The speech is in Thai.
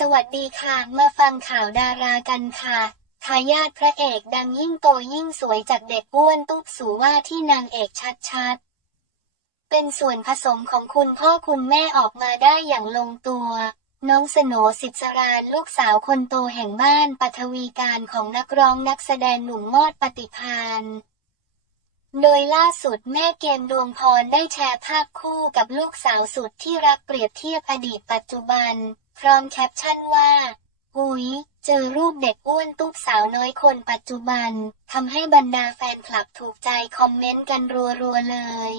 สวัสดีค่ะ มาฟังข่าวดารากันค่ะทายาทพระเอกดังยิ่งโตยิ่งสวยจากเด็กอ้วนตุ๊บสู่ว่าที่นางเอกชัดๆ เป็นส่วนผสมของคุณพ่อคุณแม่ออกมาได้อย่างลงตัว น้องสโหนสิทธรานลูกสาวคนโตแห่งบ้านปัทวีการของนักร้องนักแสดงหนุ่มมอดปฏิพาน โดยล่าสุดแม่เกมดวงพรได้แชร์ภาพคู่กับลูกสาวสุดที่รักเปรียบเทียบอดีตปัจจุบัน พร้อมแคปชั่นว่า อุ๊ย เจอรูปเด็กอ้วนตุ๊กสาวน้อยคนปัจจุบันทำให้บรรดาแฟนคลับถูกใจคอมเมนต์กันรัวๆเลย